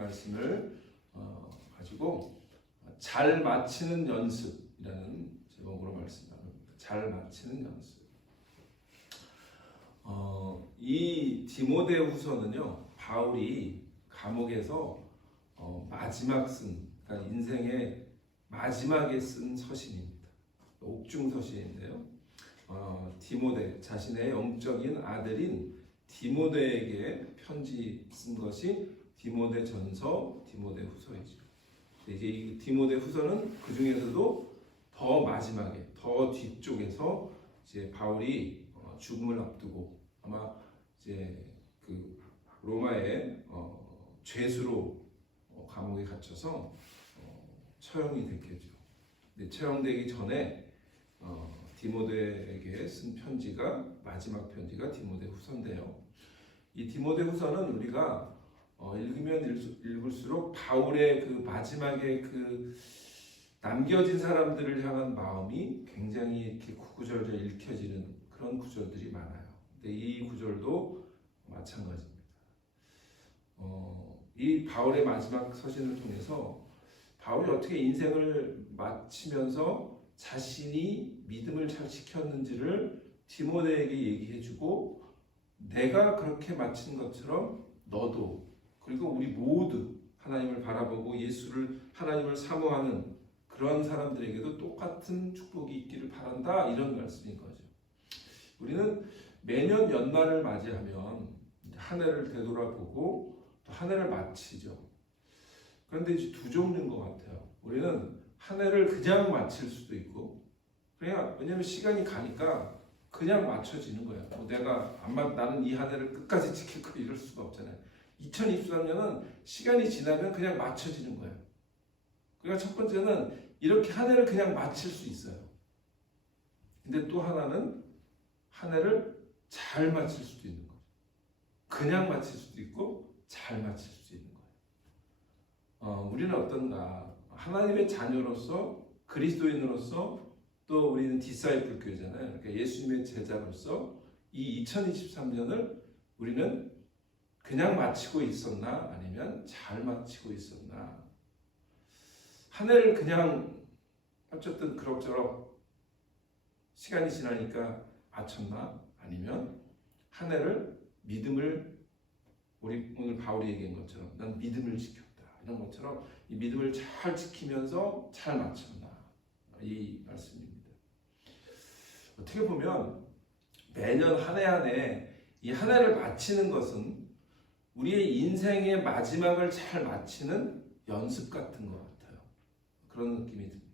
말씀을 가지고 잘 마치는 연습이라는 제목으로 말씀 나눕니다. 잘 마치는 연습. 이 디모데후서는요, 바울이 감옥에서 마지막 그러니까 인생의 마지막에 쓴 서신입니다. 옥중서신인데요. 디모데, 자신의 영적인 아들인 디모데에게 편지 쓴 것이 디모데전서, 디모데후서이죠. 이제 이 디모데후서는 그 중에서도 더 마지막에, 더 뒤쪽에서 이제 바울이 죽음을 앞두고 아마 이제 그 로마의 죄수로 감옥에 갇혀서 처형이 됐겠죠. 근데 처형되기 전에 디모데에게 쓴 편지가 마지막 편지가 디모데후서인데요. 이 디모데후서는 우리가 읽으면 읽을수록 바울의 그 마지막에 그 남겨진 사람들을 향한 마음이 굉장히 이렇게 구구절절 읽혀지는 그런 구절들이 많아요. 근데 이 구절도 마찬가지입니다. 이 바울의 마지막 서신을 통해서 바울이 어떻게 인생을 마치면서 자신이 믿음을 잘 지켰는지를 디모데에게 얘기해주고, 내가 그렇게 마친 것처럼 너도, 그리고 우리 모두 하나님을 바라보고 하나님을 사모하는 그런 사람들에게도 똑같은 축복이 있기를 바란다, 이런 말씀인 거죠. 우리는 매년 연말을 맞이하면 한 해를 되돌아보고 또 한 해를 마치죠. 그런데 이제 두 종류인 것 같아요. 우리는 한 해를 그냥 마칠 수도 있고, 그냥 왜냐면 시간이 가니까 그냥 맞춰지는 거예요. 나는 이 한 해를 끝까지 지킬 거 이럴 수가 없잖아요. 2023년은 시간이 지나면 그냥 맞춰지는 거예요. 그러니까 첫 번째는 이렇게 한 해를 그냥 마칠 수 있어요. 근데 또 하나는 한 해를 잘 마칠 수도 있는 거죠. 그냥 마칠 수도 있고 잘 마칠 수도 있는 거예요. 우리는 어떤가? 하나님의 자녀로서, 그리스도인으로서, 또 우리는 디사이플 교회잖아요. 그러니까 예수님의 제자로서 이 2023년을 우리는 그냥 마치고 있었나, 아니면 잘 마치고 있었나? 한 해를 그냥 어쨌든 그럭저럭 시간이 지나니까 마쳤나? 아니면 한 해를 믿음을, 오늘 바울이 얘기한 것처럼 난 믿음을 지켰다, 이런 것처럼 이 믿음을 잘 지키면서 잘 마쳤나, 이 말씀입니다. 어떻게 보면 매년 한 해 한 해 이 한 해를 마치는 것은 우리의 인생의 마지막을 잘 마치는 연습 같은 것 같아요. 그런 느낌이 듭니다.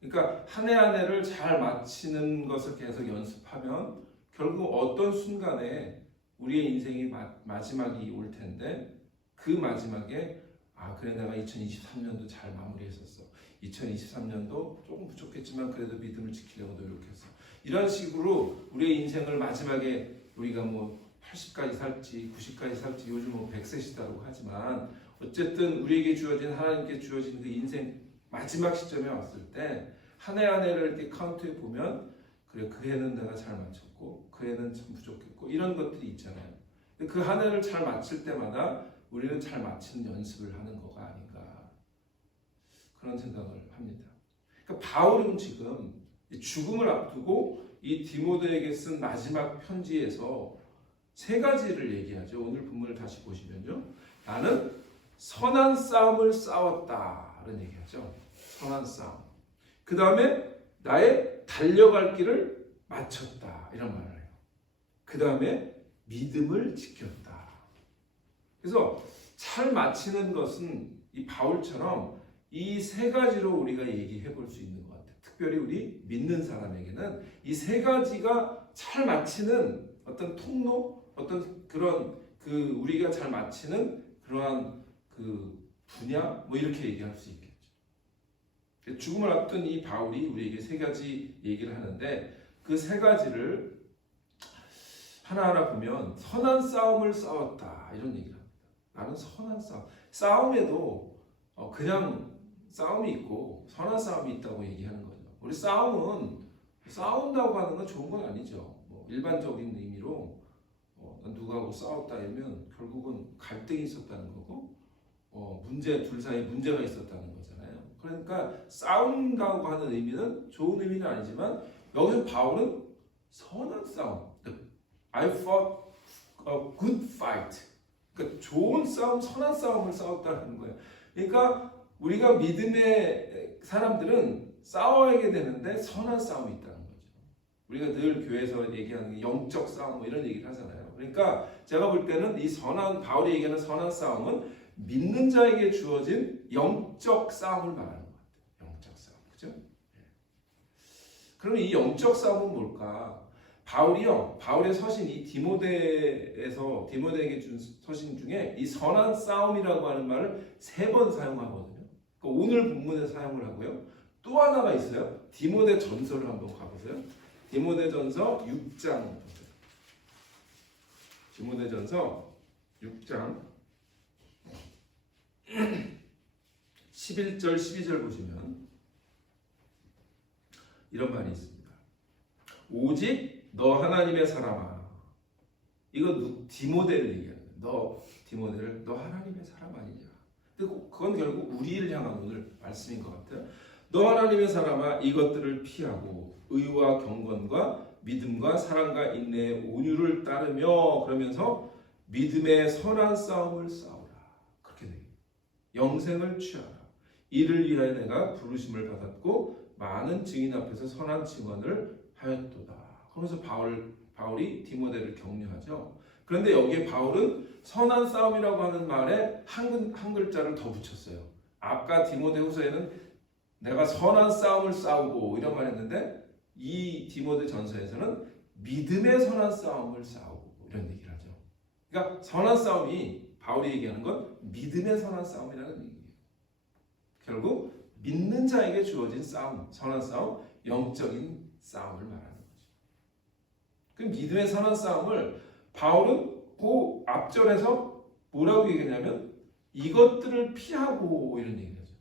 그러니까 한 해 한 해를 잘 마치는 것을 계속 연습하면 결국 어떤 순간에 우리의 인생이 마지막이 올 텐데, 그 마지막에 그래, 내가 2023년도 잘 마무리했었어. 2023년도 조금 부족했지만 그래도 믿음을 지키려고 노력했어. 이런 식으로 우리의 인생을 마지막에 우리가 80까지 살지 90까지 살지, 요즘 100세 시대라고 하지만 어쨌든 우리에게 주어진, 하나님께 주어진 그 인생 마지막 시점에 왔을 때 한 해 한 해를 이렇게 카운트해 보면, 그래, 그 해는 내가 잘 마쳤고 그 해는 좀 부족했고, 이런 것들이 있잖아요. 그 한 해를 잘 마칠 때마다 우리는 잘 마치는 연습을 하는 거가 아닌가, 그런 생각을 합니다. 그러니까 바울은 지금 죽음을 앞두고 이 디모데에게 쓴 마지막 편지에서 세 가지를 얘기하죠. 오늘 본문을 다시 보시면요, 나는 선한 싸움을 싸웠다, 라는 얘기하죠. 선한 싸움. 그 다음에 나의 달려갈 길을 마쳤다, 이런 말을 해요. 그 다음에 믿음을 지켰다. 그래서 잘 마치는 것은 이 바울처럼 이 세 가지로 우리가 얘기해 볼 수 있는 것 같아요. 특별히 우리 믿는 사람에게는 이 세 가지가 잘 마치는 어떤 통로, 어떤 그런 우리가 잘 마치는 그러한 분야, 이렇게 얘기할 수 있겠죠. 죽음을 앞둔 이 바울이 우리에게 세 가지 얘기를 하는데, 그 세 가지를 하나하나 보면 선한 싸움을 싸웠다, 이런 얘기를 합니다. 나는 선한 싸움에도 그냥 싸움이 있고 선한 싸움이 있다고 얘기하는 거죠. 우리 싸운다고 하는 건 좋은 건 아니죠. 일반적인 의미로 누구하고 싸웠다 하면 결국은 갈등이 있었다는 거고, 둘 사이에 문제가 있었다는 거잖아요. 그러니까 싸운다고 하는 의미는 좋은 의미는 아니지만 여기서 바울은 선한 싸움, I fought a good fight. 그러니까 좋은 싸움, 선한 싸움을 싸웠다는 거예요. 그러니까 우리가 믿음의 사람들은 싸워야 되는데 선한 싸움이 있다는 거죠. 우리가 늘 교회에서 얘기하는 영적 싸움 뭐 이런 얘기를 하잖아요. 그러니까 제가 볼 때는 이 바울이 얘기하는 선한 싸움은 믿는 자에게 주어진 영적 싸움을 말하는 것 같아요. 영적 싸움, 그죠? 그러면 이 영적 싸움은 뭘까? 바울의 서신이 디모데에게 준 서신 중에 이 선한 싸움이라고 하는 말을 3번 사용하거든요. 그러니까 오늘 본문에 사용을 하고요. 또 하나가 있어요. 디모데 전서를 한번 가보세요. 디모데 전서 6장. 디모데 전서 6장 11절 12절 보시면 이런 말이 있습니다. 오직 너 하나님의 사람아. 이거 디모데를 얘기하는 거예요. 너 디모데를 너 하나님의 사람 아니냐. 근데 그건 결국 우리를 향한 오늘 말씀인 것 같아요. 너 하나님의 사람아 이것들을 피하고 의와 경건과 믿음과 사랑과 인내의 온유를 따르며 그러면서 믿음의 선한 싸움을 싸우라. 그렇게 돼요. 영생을 취하라. 이를 위하여 내가 부르심을 받았고 많은 증인 앞에서 선한 증언을 하였도다. 그러면서 바울이 디모데를 격려하죠. 그런데 여기에 바울은 선한 싸움이라고 하는 말에 한 글자를 더 붙였어요. 아까 디모데후서에는 내가 선한 싸움을 싸우고 이런 말 했는데 이 디모데 전서에서는 믿음의 선한 싸움을 싸우고 이런 얘기를 하죠. 그러니까 선한 싸움이 바울이 얘기하는 건 믿음의 선한 싸움이라는 얘기예요. 결국 믿는 자에게 주어진 싸움, 선한 싸움, 영적인 싸움을 말하는 거죠. 그 믿음의 선한 싸움을 바울은 그 앞절에서 뭐라고 얘기하냐면 이것들을 피하고 이런 얘기를 하죠.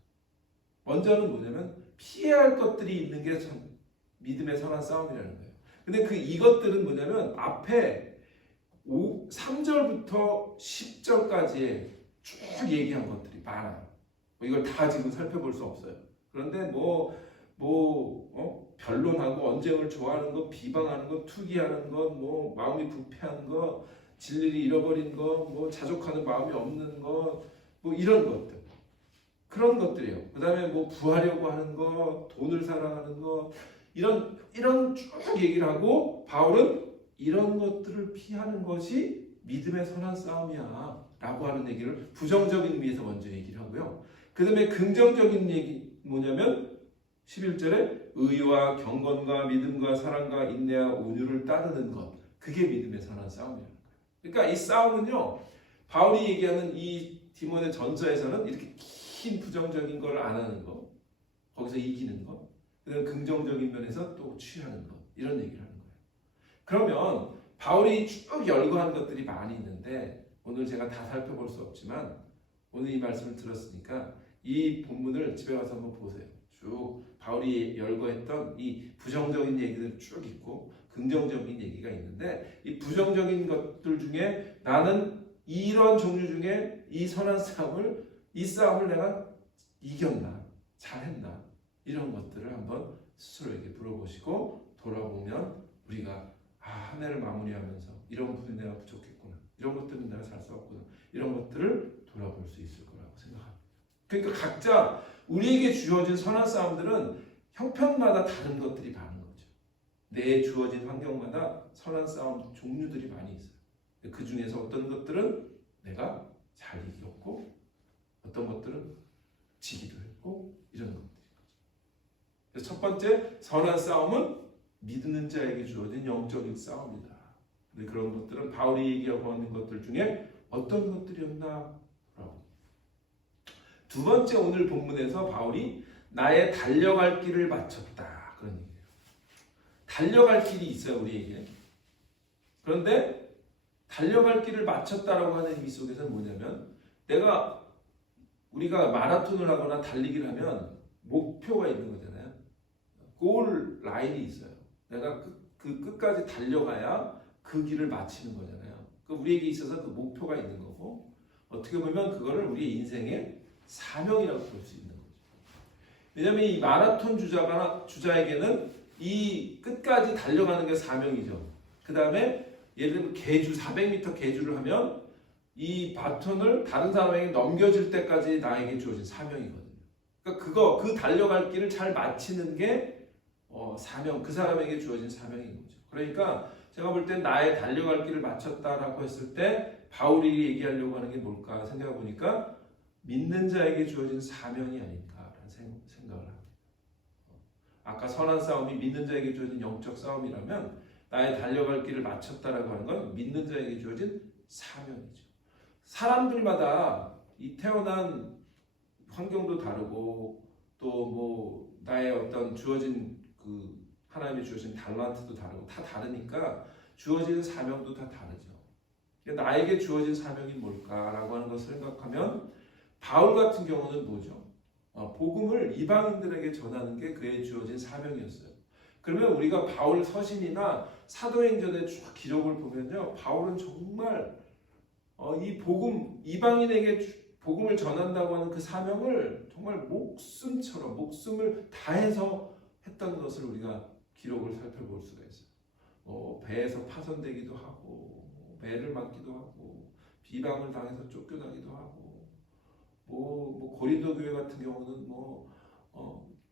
먼저는 뭐냐면 피해야 할 것들이 있는 게 참 믿음의 선한 싸움이라는 거예요. 근데 그 이것들은 뭐냐면 앞에 3절부터 10절까지의 쭉 얘기한 것들이 많아요. 이걸 다 지금 살펴볼 수 없어요. 그런데 변론하고 언쟁을 좋아하는 거, 비방하는 거, 투기하는 거, 마음이 부패한 거, 진리를 잃어버린 거, 자족하는 마음이 없는 거, 이런 것들. 그런 것들이에요. 그 다음에 부하려고 하는 거, 돈을 사랑하는 거, 이런 쭉 얘기를 하고 바울은 이런 것들을 피하는 것이 믿음의 선한 싸움이야 라고 하는 얘기를 부정적인 의미에서 먼저 얘기를 하고요. 그 다음에 긍정적인 얘기 뭐냐면 11절에 의와 경건과 믿음과 사랑과 인내와 온유를 따르는 것, 그게 믿음의 선한 싸움이라는 거예요. 그러니까 이 싸움은요, 바울이 얘기하는 이 디모데 전서에서는 이렇게 긴 부정적인 걸 안 하는 거, 거기서 이기는 거, 그다음 긍정적인 면에서 또 취하는 것, 이런 얘기를 하는 거예요. 그러면 바울이 쭉 열거한 것들이 많이 있는데 오늘 제가 다 살펴볼 수 없지만 오늘 이 말씀을 들었으니까 이 본문을 집에 가서 한번 보세요. 쭉 바울이 열거했던 이 부정적인 얘기들 쭉 있고 긍정적인 얘기가 있는데 이 부정적인 것들 중에 나는 이런 종류 중에 이 선한 싸움을 내가 이겼나? 잘했나? 이런 것들을 한번 스스로에게 물어보시고 돌아보면 우리가 한 해를 마무리하면서 이런 부분이 내가 부족했구나. 이런 것들은 내가 잘 싸웠구나. 이런 것들을 돌아볼 수 있을 거라고 생각합니다. 그러니까 각자 우리에게 주어진 선한 싸움들은 형편마다 다른 것들이 많은 거죠. 내 주어진 환경마다 선한 싸움 종류들이 많이 있어요. 그 중에서 어떤 것들은 내가 잘 이겼고 어떤 것들은 지기도 했고 이런 것들인 거죠. 그래서 첫 번째 선한 싸움은 믿는 자에게 주어진 영적인 싸움이다. 근데 그런 것들은 바울이 얘기하고 있는 것들 중에 어떤 것들이었나? 두 번째 오늘 본문에서 바울이 나의 달려갈 길을 마쳤다. 그런 얘기예요. 달려갈 길이 있어요, 우리에게. 그런데 달려갈 길을 마쳤다라고 하는 의미 속에서는 뭐냐면 우리가 마라톤을 하거나 달리기를 하면 목표가 있는 거잖아요. 골 라인이 있어요. 내가 그 끝까지 달려가야 그 길을 마치는 거잖아요. 우리에게 있어서 그 목표가 있는 거고 어떻게 보면 그거를 우리의 인생의 사명이라고 볼 수 있는 거죠. 왜냐하면 이 마라톤 주자에게는 이 끝까지 달려가는 게 사명이죠. 그 다음에 예를 들면 계주 400m 계주를 하면 이 바톤을 다른 사람에게 넘겨질 때까지 나에게 주어진 사명이거든요. 그러니까 그 달려갈 길을 잘 마치는 게 사명, 그 사람에게 주어진 사명인 거죠. 그러니까 제가 볼 땐 나의 달려갈 길을 마쳤다라고 했을 때 바울이 얘기하려고 하는 게 뭘까 생각해 보니까 믿는 자에게 주어진 사명이 아닐까라는 생각을 합니다. 아까 선한 싸움이 믿는 자에게 주어진 영적 싸움이라면 나의 달려갈 길을 마쳤다라고 하는 건 믿는 자에게 주어진 사명이죠. 사람들마다 이 태어난 환경도 다르고 또 뭐 나의 어떤 주어진 그 하나님이 주어진 달란트도 다르고 다 다르니까 주어지는 사명도 다 다르죠. 나에게 주어진 사명이 뭘까라고 하는 것을 생각하면 바울 같은 경우는 뭐죠? 복음을 이방인들에게 전하는 게 그의 주어진 사명이었어요. 그러면 우리가 바울 서신이나 사도행전의 쭉 기록을 보면요, 바울은 정말 이 복음, 이방인에게 복음을 전한다고 하는 그 사명을 정말 목숨을 다해서 했던 것을 우리가 기록을 살펴볼 수가 있어요. 배에서 파손되기도 하고, 매를 맞기도 하고, 비방을 당해서 쫓겨나기도 하고, 고린도 교회 같은 경우는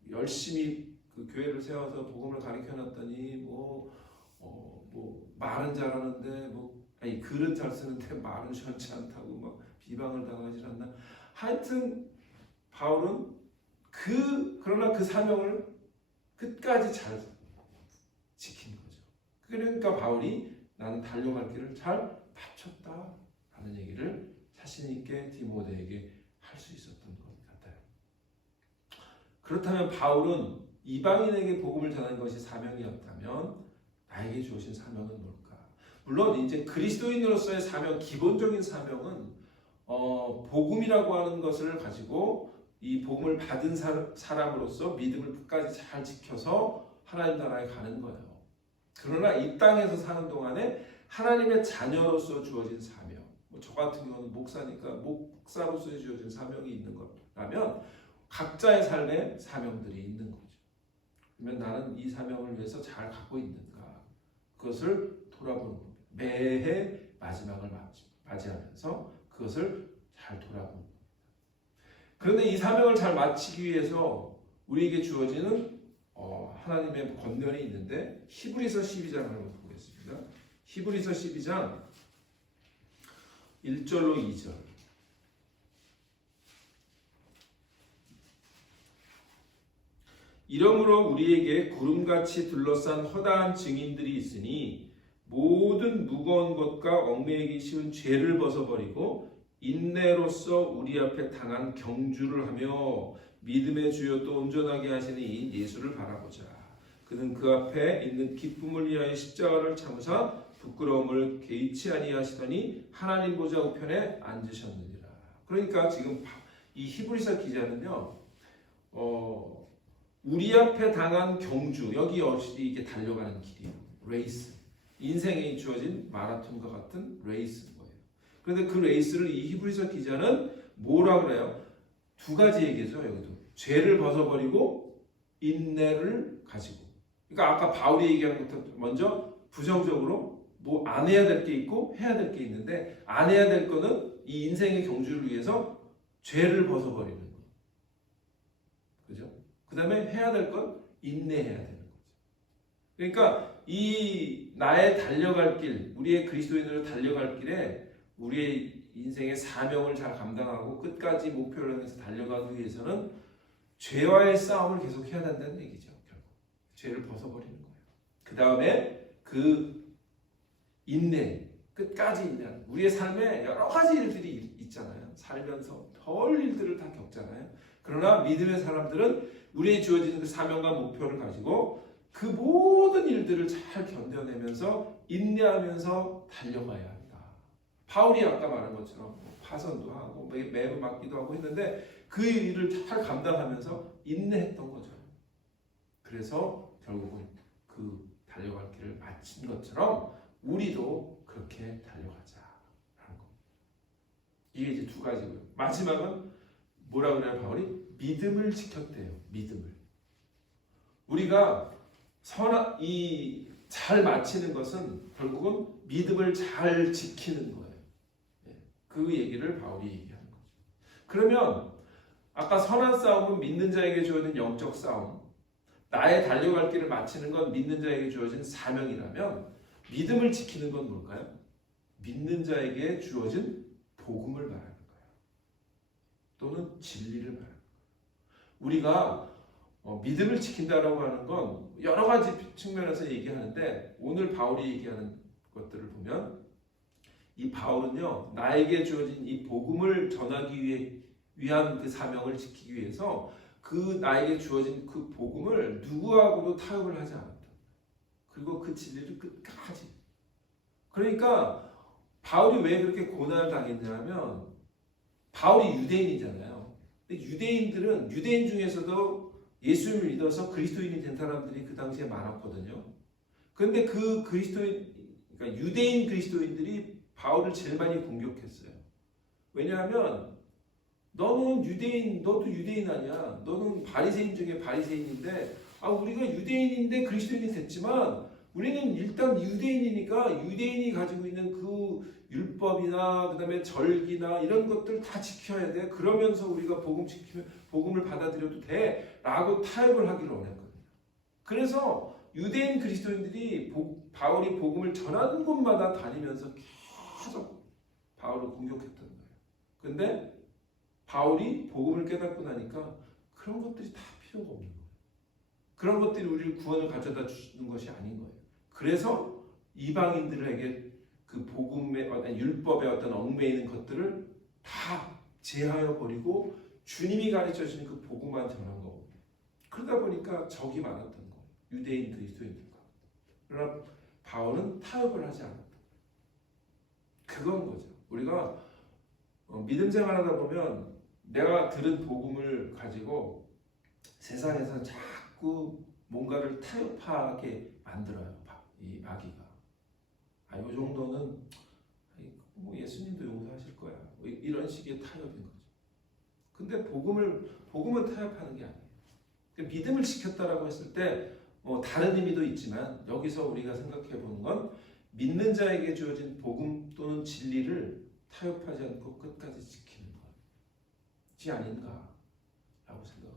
열심히 그 교회를 세워서 복음을 가르쳐놨더니 말은 잘하는데 글은 잘 쓰는데 말은 시원치 않다고 막 비방을 당하지 않나. 하여튼 바울은 그러나 그 사명을 끝까지 잘 지킨 거죠. 그러니까 바울이 나는 달려갈 길을 잘 마쳤다라는 얘기를 자신 있게 디모데에게 할 수 있었던 것 같아요. 그렇다면 바울은 이방인에게 복음을 전하는 것이 사명이었다면 나에게 주어진 사명은 뭘까? 물론 이제 그리스도인으로서의 사명, 기본적인 사명은 복음이라고 하는 것을 가지고 이 복음을 받은 사람으로서 믿음을 끝까지 잘 지켜서 하나님 나라에 가는 거예요. 그러나 이 땅에서 사는 동안에 하나님의 자녀로서 주어진 사명, 저 같은 경우는 목사니까 목사로서 주어진 사명이 있는 거라면 각자의 삶에 사명들이 있는 거죠. 그러면 나는 이 사명을 위해서 잘 갖고 있는가? 그것을 돌아보는 겁니다. 매해 마지막을 맞이하면서 그것을 잘 돌아보는 겁니다. 그런데 이 사명을 잘 마치기 위해서 우리에게 주어지는 하나님의 권면이 있는데 히브리서 12장을 한번 보겠습니다. 히브리서 12장 1절로 2절. 이러므로 우리에게 구름같이 둘러싼 허다한 증인들이 있으니 모든 무거운 것과 얽매이기 쉬운 죄를 벗어버리고 인내로써 우리 앞에 당한 경주를 하며 믿음의 주요 또 온전하게 하시는 이 예수를 바라보자. 그는 그 앞에 있는 기쁨을 위하여 십자가를 참으사 부끄러움을 개의치 아니하시더니 하나님 보좌 우편에 앉으셨느니라. 그러니까 지금 이 히브리서 기자는요, 우리 앞에 당한 경주, 여기 이게 달려가는 길이에요. 레이스. 인생에 주어진 마라톤과 같은 레이스인 거예요. 그런데 그 레이스를 이 히브리서 기자는 뭐라 그래요? 두 가지 얘기죠. 여기도 죄를 벗어버리고 인내를 가지고. 그러니까 아까 바울이 얘기한 것부터 먼저 부정적으로 안 해야 될 게 있고 해야 될 게 있는데 안 해야 될 거는 이 인생의 경주를 위해서 죄를 벗어버리는 거. 그죠? 그 다음에 해야 될 건 인내해야 되는 거죠. 그러니까 이 나의 달려갈 길, 우리의 그리스도인으로 달려갈 길에 우리의 인생의 사명을 잘 감당하고 끝까지 목표를 향해서 달려가기 위해서는 죄와의 싸움을 계속 해야 된다는 얘기죠. 결국 죄를 벗어버리는 거예요. 그 다음에 그 인내, 끝까지 인내하는. 우리의 삶에 여러 가지 일들이 있잖아요. 살면서 별 일들을 다 겪잖아요. 그러나 믿음의 사람들은 우리의 주어지는 그 사명과 목표를 가지고 그 모든 일들을 잘 견뎌내면서 인내하면서 달려가야 한다. 바울이 아까 말한 것처럼 파선도 하고 매를 맞기도 하고 했는데 그 일을 잘 감당하면서 인내했던 거죠. 그래서 결국은 그 달려갈 길을 마친 것처럼 우리도 그렇게 달려가자라는 겁니다. 이게 이제 두 가지고요. 마지막은 뭐라 그래요? 바울이 믿음을 지켰대요. 믿음을. 우리가 잘 마치는 것은 결국은 믿음을 잘 지키는 거예요. 그 얘기를 바울이 얘기하는 거죠. 그러면 아까 선한 싸움은 믿는 자에게 주어진 영적 싸움, 나의 달려갈 길을 마치는 건 믿는 자에게 주어진 사명이라면 믿음을 지키는 건 뭘까요? 믿는 자에게 주어진 복음을 말하는 거예요. 또는 진리를 말하는 거예요. 우리가 믿음을 지킨다라고 하는 건 여러 가지 측면에서 얘기하는데 오늘 바울이 얘기하는 것들을 보면 이 바울은요, 나에게 주어진 이 복음을 전하기 위한 그 사명을 지키기 위해서 그 나에게 주어진 그 복음을 누구하고도 타협을 하지 않았다. 그리고 그 진리를 끝까지. 그러니까 바울이 왜 그렇게 고난을 당했냐면 바울이 유대인이잖아요. 근데 유대인 중에서도 예수를 믿어서 그리스도인이 된 사람들이 그 당시에 많았거든요. 그런데 그 그러니까 유대인 그리스도인들이 바울을 제일 많이 공격했어요. 왜냐하면 너도 유대인 아니야. 너는 바리새인 중에 바리새인인데, 우리가 유대인인데 그리스도인이 됐지만 우리는 일단 유대인이니까 유대인이 가지고 있는 그 율법이나 그다음에 절기나 이런 것들 다 지켜야 돼. 그러면서 우리가 복음을 받아들여도 돼라고 타협을 하기를 원했거든요. 그래서 유대인 그리스도인들이 바울이 복음을 전하는 곳마다 다니면서 계속 바울을 공격했던 거예요. 근데 바울이 복음을 깨닫고 나니까 그런 것들이 다 필요가 없는 거예요. 그런 것들이 우리를 구원을 가져다 주는 것이 아닌 거예요. 그래서 이방인들에게 그 복음의 율법의 어떤 얽매이는 것들을 다 제하여 버리고 주님이 가르쳐 주신 그 복음만 전한 거고. 그러다 보니까 적이 많았던 거예요. 유대인 그리스도인들과. 그러나 바울은 타협을 하지 않았다. 그건 거죠. 우리가 믿음 생활하다 보면 내가 들은 복음을 가지고 세상에서 자꾸 뭔가를 타협하게 만들어요. 이 마귀가. 이 정도는 뭐 예수님도 용서하실 거야. 이런 식의 타협인 거죠. 근데 복음은 타협하는 게 아니에요. 믿음을 지켰다라고 했을 때 다른 의미도 있지만 여기서 우리가 생각해 보는 건 믿는 자에게 주어진 복음 또는 진리를 타협하지 않고 끝까지 지키는 것이 아닌가라고 생각을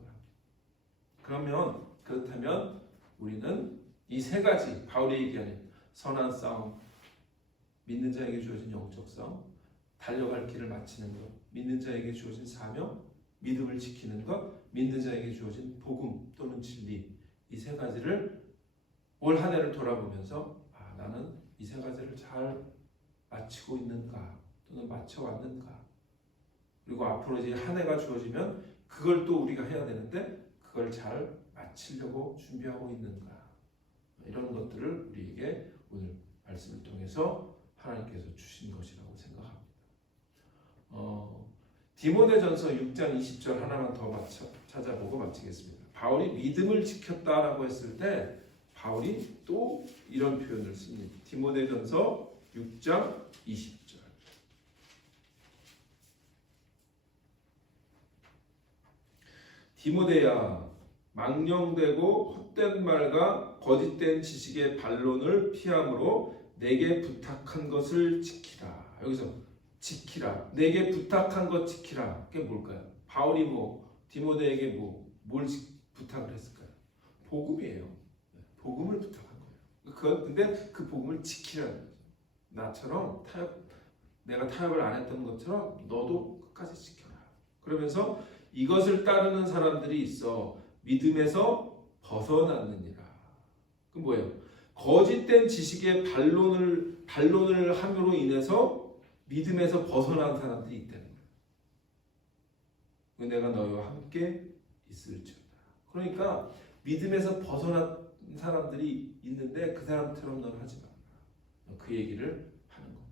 합니다. 그렇다면 우리는 이 세 가지 바울이 얘기하는 선한 싸움, 믿는 자에게 주어진 영적 싸움, 달려갈 길을 마치는 것, 믿는 자에게 주어진 사명, 믿음을 지키는 것, 믿는 자에게 주어진 복음 또는 진리, 이 세 가지를 올 한 해를 돌아보면서 나는 이 세 가지를 잘 마치고 있는가 또는 마쳐왔는가, 그리고 앞으로 이제 한 해가 주어지면 그걸 또 우리가 해야 되는데 그걸 잘 마치려고 준비하고 있는가, 이런 것들을 우리에게 오늘 말씀을 통해서 하나님께서 주신 것이라고 생각합니다. 디모데전서 6장 20절 하나만 더 찾아보고 마치겠습니다. 바울이 믿음을 지켰다라고 했을 때 바울이 또 이런 표현을 씁니다. 디모데전서 6장 20절. 디모데야, 망령되고 헛된 말과 거짓된 지식의 반론을 피함으로 내게 부탁한 것을 지키라. 여기서 지키라. 내게 부탁한 것 지키라. 그게 뭘까요? 바울이 디모데에게 뭘 부탁을 했을까요? 복음이에요. 복음을 부탁한 거예요. 근데 그 복음을 지키라는 거죠. 나처럼 내가 타협을 안 했던 것처럼 너도 끝까지 지켜라. 그러면서 이것을 따르는 사람들이 있어 믿음에서 벗어났느니라. 그 뭐예요? 거짓된 지식의 반론을 함으로 인해서 믿음에서 벗어난 사람들이 있다는 거예요. 내가 너희와 함께 있을지어다. 그러니까 믿음에서 벗어난 사람들이 있는데 그 사람처럼 너는 하지 마라. 그 얘기를 하는 거죠.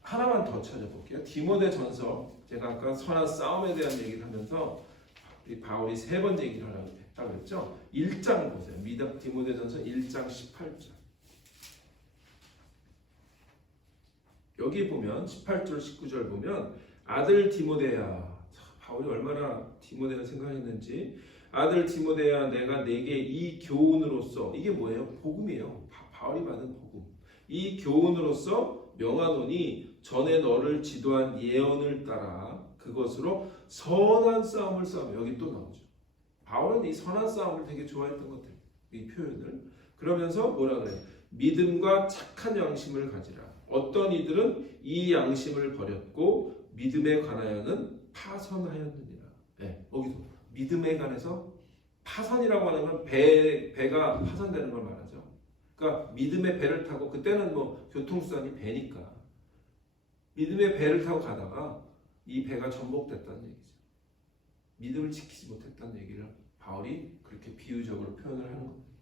하나만 더 찾아볼게요. 디모데전서, 제가 아까 선한 싸움에 대한 얘기를 하면서 바울이 세 번 얘기를 하라고 했죠. 1장 보세요. 디모데전서 1장 18절. 여기 보면 18절 19절 보면 아들 디모데야. 바울이 얼마나 디모데를 생각했는지. 아들 디모데야, 내가 네게 이 교훈으로서, 이게 뭐예요? 복음이에요. 바울이 받은 복음. 이 교훈으로서 명하노니 전에 너를 지도한 예언을 따라 그것으로 선한 싸움을 싸우며. 여기 또 나오죠. 바울은 이 선한 싸움을 되게 좋아했던 것 같아요. 이 표현을. 그러면서 뭐라 그래요? 믿음과 착한 양심을 가지라. 어떤 이들은 이 양심을 버렸고 믿음에 관하여는 파선하였느니라. 네, 여기서 믿음에 관해서 파선이라고 하는 건 배가 파선되는 걸 말하죠. 그러니까 믿음의 배를 타고, 그때는 뭐 교통수단이 배니까 믿음의 배를 타고 가다가 이 배가 전복됐다는 얘기죠. 믿음을 지키지 못했다는 얘기를 바울이 그렇게 비유적으로 표현을 하는 겁니다.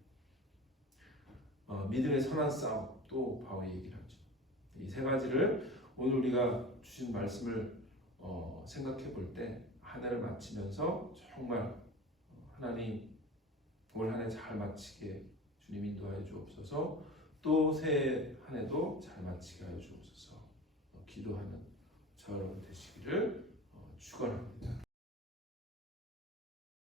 믿음의 선한 싸움, 또 바울이 얘기를 하죠. 이 세 가지를 오늘 우리가 주신 말씀을 생각해 볼 때 한 해를 마치면서 정말 하나님 올 한 해 잘 마치게 주님 인도하여 주옵소서. 또 새해 한 해도 잘 마치게 하여 주옵소서. 기도하는 저 여러분 되시기를 축원합니다.